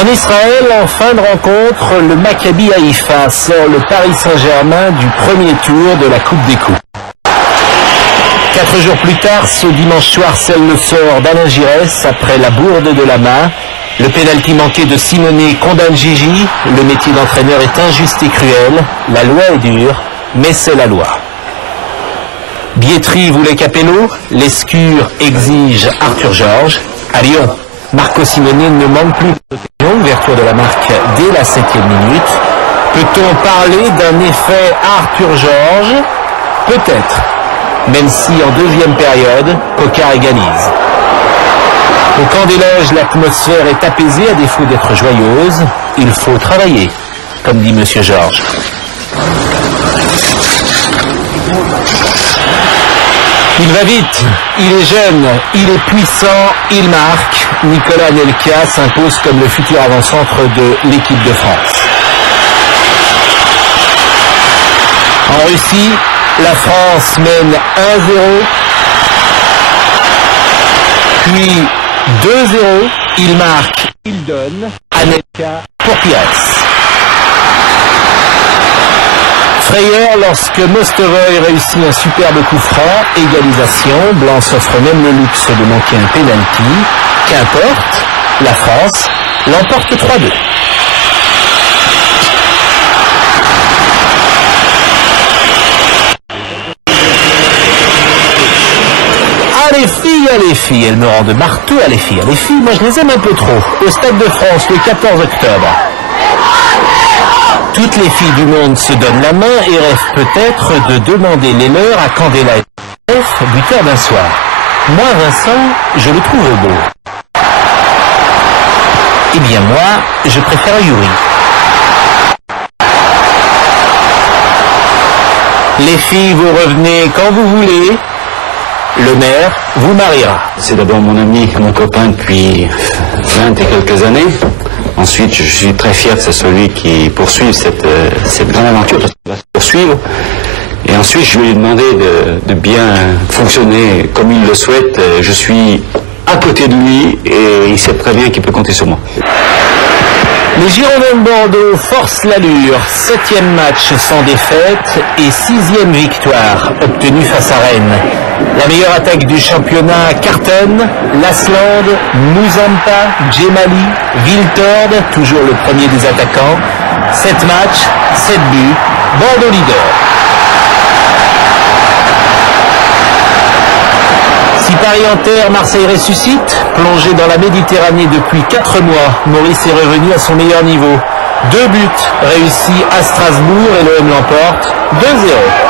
En Israël, en fin de rencontre, le Maccabi Haïfa sort le Paris Saint-Germain du premier tour de la Coupe des Coupes. 4 jours plus tard, ce dimanche soir scelle le sort d'Alain Giresse après la bourde de la main. Le pénalty manqué de Simonet condamne Gigi. Le métier d'entraîneur est injuste et cruel. La loi est dure, mais c'est la loi. Bietri voulait Capello. Lescure exige Arthur Georges. À Lyon, Marco Simonet ne manque plus d'occasion. Ouverture de la marque dès la 7e minute. Peut-on parler d'un effet Arthur Georges? Peut-être. Même si en deuxième période, Coquard égalise. Au camp des loges, l'atmosphère est apaisée à défaut d'être joyeuse. Il faut travailler, comme dit Monsieur Georges. Il va vite, il est jeune, il est puissant, il marque. Nicolas Anelka s'impose comme le futur avant-centre de l'équipe de France. En Russie, la France mène 1-0, puis 2-0, il marque, il donne, Anelka pour Pires. Frayeur lorsque Mostovoy réussit un superbe coup franc, égalisation, Blanc s'offre même le luxe de manquer un pénalty. Qu'importe, la France l'emporte 3-2. Les filles, elles me rendent marteau à les filles. Les filles, moi je les aime un peu trop. Au Stade de France, le 14 octobre. Toutes les filles du monde se donnent la main et rêvent peut-être de demander les leurs à Candela et F, buteur d'un soir. Moi, Vincent, je le trouve beau. Eh bien moi, je préfère Yuri. Les filles, vous revenez quand vous voulez. Le maire vous mariera. C'est d'abord mon ami, mon copain depuis 20 et quelques années. Ensuite, je suis très fier que c'est celui qui poursuive cette grande aventure, parce qu'il va se poursuivre. Et ensuite, je lui ai demandé de bien fonctionner comme il le souhaite. Je suis à côté de lui et il sait très bien qu'il peut compter sur moi. Les Girondins de Bordeaux forcent l'allure, 7e match sans défaite et 6e victoire obtenue face à Rennes. La meilleure attaque du championnat cartonne, Lasland, Mouzampa, Djemali, Viltord, toujours le premier des attaquants. 7 matchs, 7 buts, Bordeaux leader. Si Paris enterre, Marseille ressuscite. Plongé dans la Méditerranée depuis 4 mois, Maurice est revenu à son meilleur niveau. 2 buts réussis à Strasbourg et l'OM l'emporte 2-0.